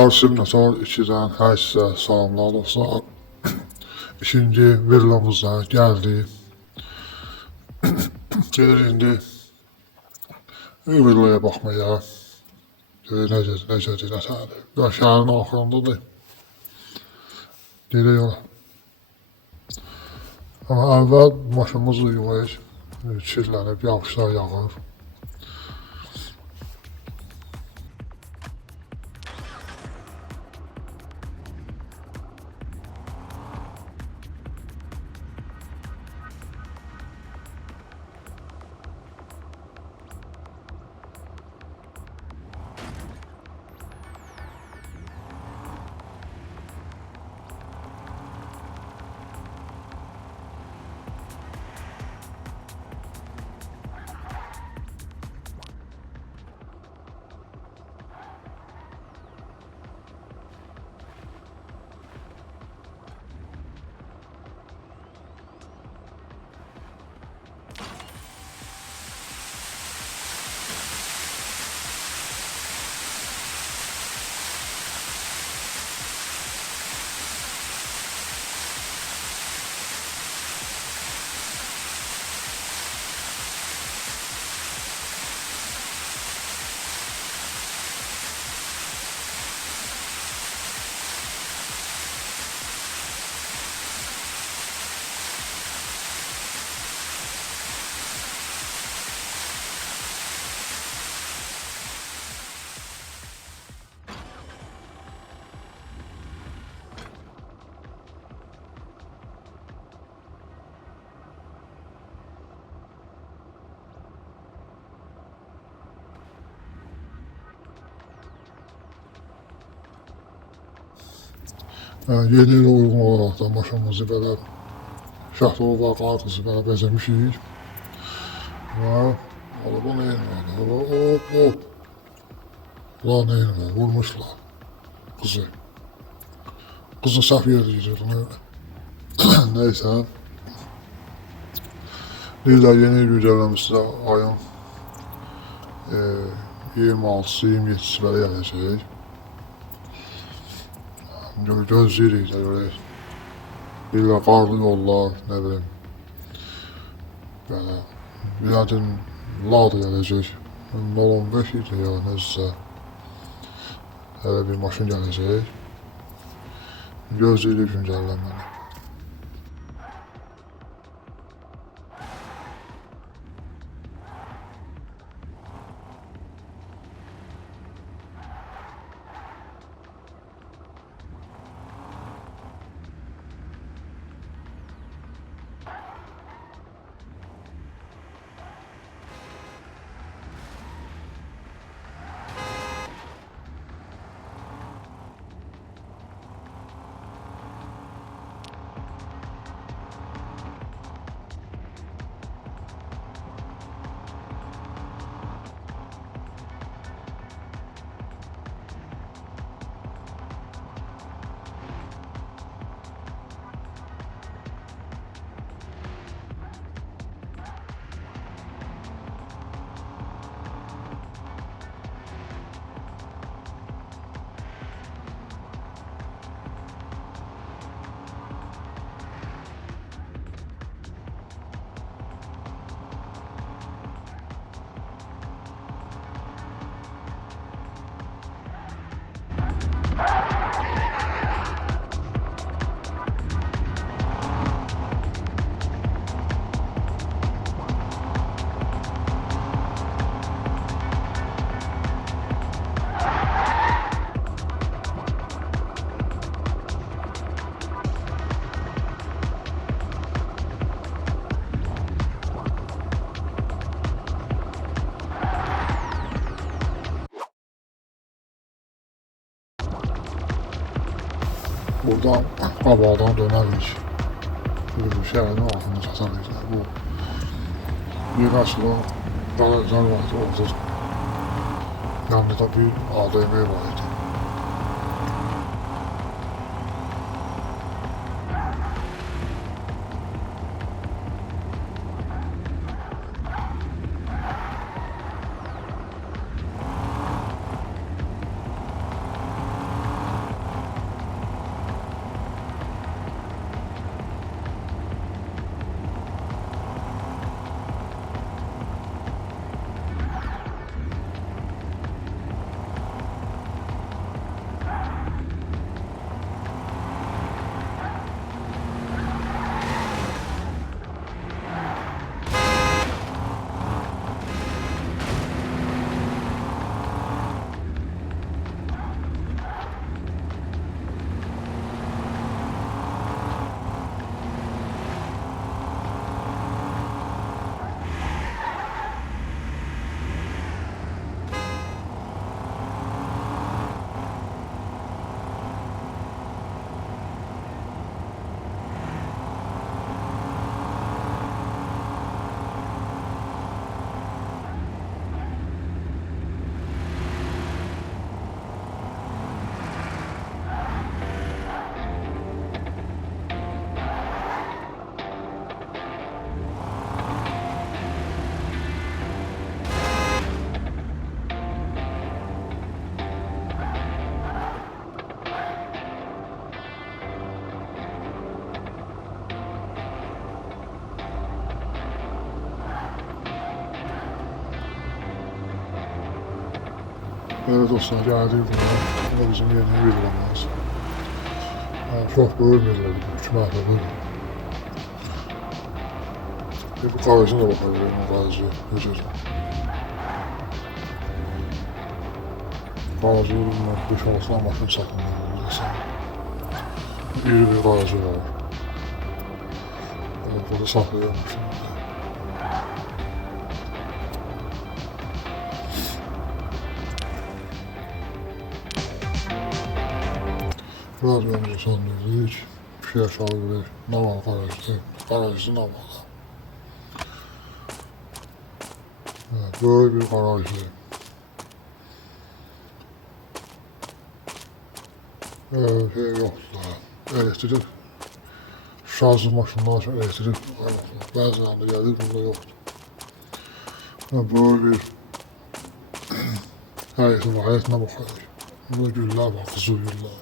Karşım Nasar 2'den herkese salamlar dostlar. İkinci villamıza geldi. Gelir indi villaya bakmaya. Necədir, nətədir. Ya şəhərin axırındadır. Gelir yola. Ama əvvəl maşınımızı yuyur. Çirlənib, yağışlar yağır. Yeni ilə uyğun olaraq da maşınımızı belə şahtolu və qartısı belə bəzəmişik. Və araba neyinmədi? Hop. Bunlar neyinmədi? Vurmuşlar kızı. Kızı səhv yerdə gidiyor. Neyse. Deyirlər yeni güncəlləmişsə ayın 26-sı, 27-si belə gələcək. Gözləyirik də görək. Deyirlər qarlı yollar, nə bilim. Belə bilətin lad gələcək. 015 idi ya necəsə. Elə bir maşın gələcək. Gözləyirik güncəllənməni. Buradan havadan dönerdik. Bir şehrin altında çatarız. Bu bir açıdan garajlar vardı orada. Yanında da bir ADM vardı. Evet dostlar, geldik buna. Bu da bizim yeni videomuz. Çok bölmüyorlar, 3 mərtəbə. Bu qarajına da baxabilirim, o qarajı necədir. Qarajı bunlar 5-6 maşın çatmıyor. İri bir qarajı var. Burada saxlayıram şimdi. Biraz önce söndürdük. Bir şey aşağı bir naval garajı. Garajı naval. Evet, böyle bir garajı. Şey yoktu da. Elektrik. Şarjlı maşınlar için elektrik. Bazılarında geldi, bunda yoktu. Böyle bir həyətin var, həyətinə baxarıq. Burada güllər var, qızıl güllər.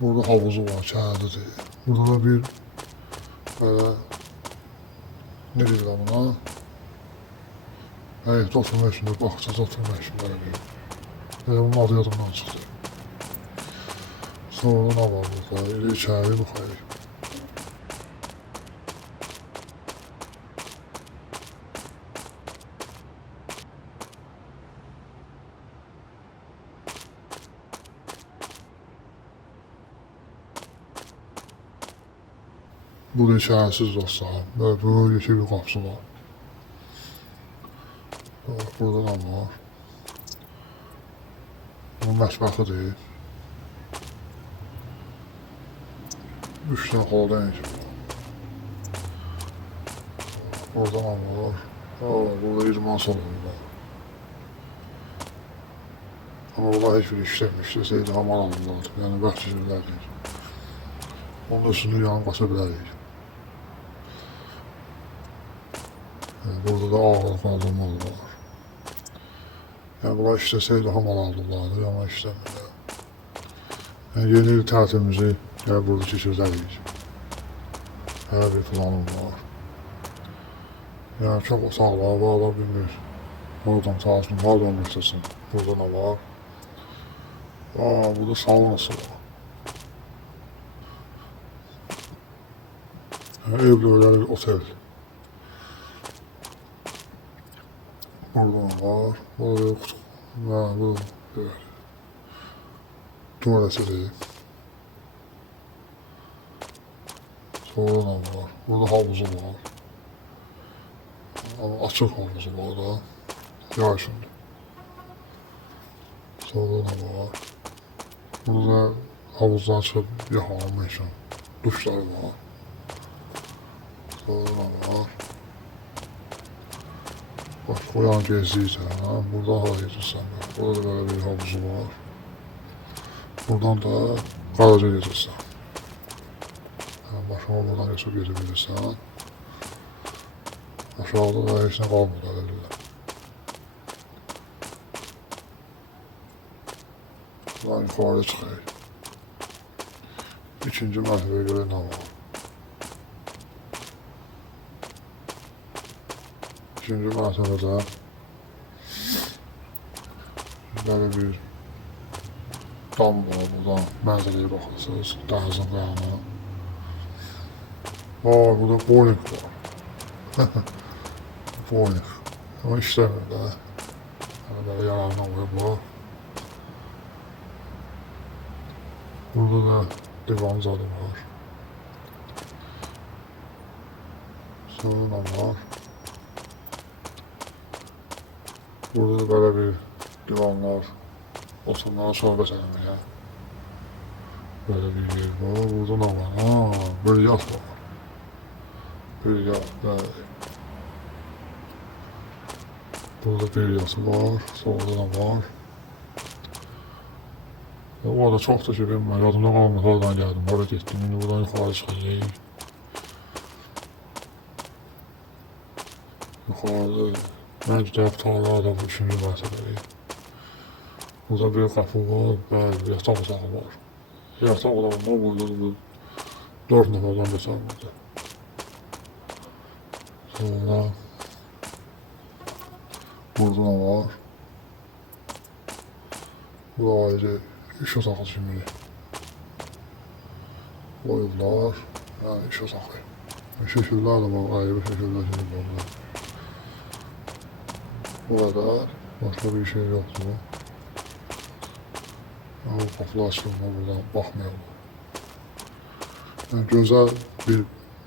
Burada havuzu var, kəndidir. Burada da bir böyle ne deyirəm buna? Həyətdə oturmaq üçün, bağçada oturmaq üçün belə bir. Bunun adı yadımdan çıxdı. Sonra ne var burada? Elə içəri baxarıq. Bu da içerisiz dostlar. Böyle yeşil bir kapısı var. Burada da var. Bu mətbəxidir. 3 tane холодильник var. Oradan var. Burada idman salonu var. Ama bunlar hiçbir işləmir. İşləsəydi hamal alınlardı. Yəni bəxşişirlər deyir. Onun üstünü yanıb basa bilərik. Burada da ağırlık kaldırmalı var. Yani bunlar işleseydi hamal aldılardı ama işlemiyor. Yani yeni bir tatilimizi burada keçirdərik. Her bir planım var. Yani çok sağlığa bağlı bilmir. Oradan tatilini var olmak istesin. Burada ne var? Burada saunası var. Yani ev böyle bir otel. Buradan var. Burada yoktu. Bu böyle. Tuvaleti değil. Sonra var. Burada havuzu var. Ama açık havuzu var da. Yağ şimdi. Sonra var. Burada havuzdan çıkıp yıkanmak için duşları var. Sonra var. Bak koyan gezdiysen, burada hava getirsən. Burada böyle bir havuzu var. Buradan da garaja getirsən. Başka buradan geçip gezebilirsən. Aşağıda da heç nə qalmır əlillə. Buradan yukarıda çıxayıq. İkinci mərtəbəyə görə nə var? İkinci mərtəbədə böyle bir dam var, buradan mənzərəyə baxırsınız, dənizin qıyağına. Burada bowling var. Bowling. Ama işləmir də. Böyle yararına oluyor bu. Burada da divan zadı var. Sonra var. Burada da böyle bir divanlar, oturmağa sohbet etmeye. Böyle bir yer var. Burada ne var? Böyle yat var. Böyle yat, böyle. Burada bir yatı var. Sonra da var. Orada çok da şey benim var. Yadımda kalmadı. Oradan geldim. Orada gittim. Şimdi buradan yukarı çıkayım. Yukarıda məncə tarlalar da bu üçüncü mərtəbədir. Burada bir qapı var və yataq otağı var. Yataq otağında burada 4 nəfərdən geçər burada. Sonra Burada ne var? Bu da ayrı iş otağı kimi koyurlar. Yani iş otağı. Şekiller de var, ayrı şekiller kimi var. Bu kadar. Başka bir şey yoktu. Yani bu kapılar açılma buradan bakmayalım. Yani güzel bir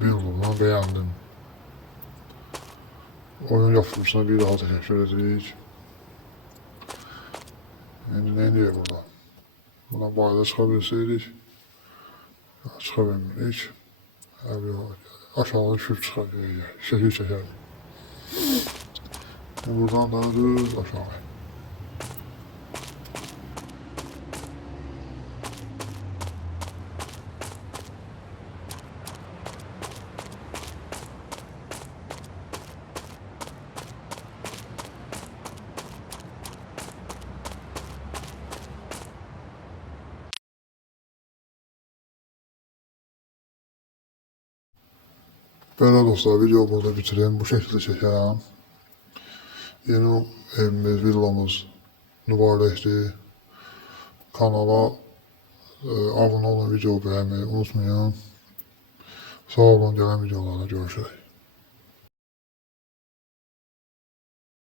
yolunu beğendim. Oyun yapımcısına bir daha teşekkür edirik. Şimdi ne diyor buradan? Buradan bayrağa çıkabilseydik. Çıkabilmirik. Aşağıda düşüp çıkacak. Şekil çekelim. Buradan da düz aşağı. Böyle dostlar video burada bitireyim. Bu şekilde çekerim. Yeni evimiz, villamız mübarektir. Kanala abone olun, video beğenmeyi unutmayın. Sağ olun, gelen videolarda görüşürüz.